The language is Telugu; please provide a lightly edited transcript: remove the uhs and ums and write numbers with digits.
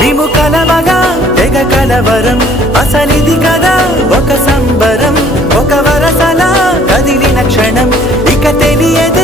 మేము కలవగా తెగ కలవరం అసలిది కదా ఒక సంబరం ఒక వరసలా కదిలిన క్షణం ఇక తెలియదు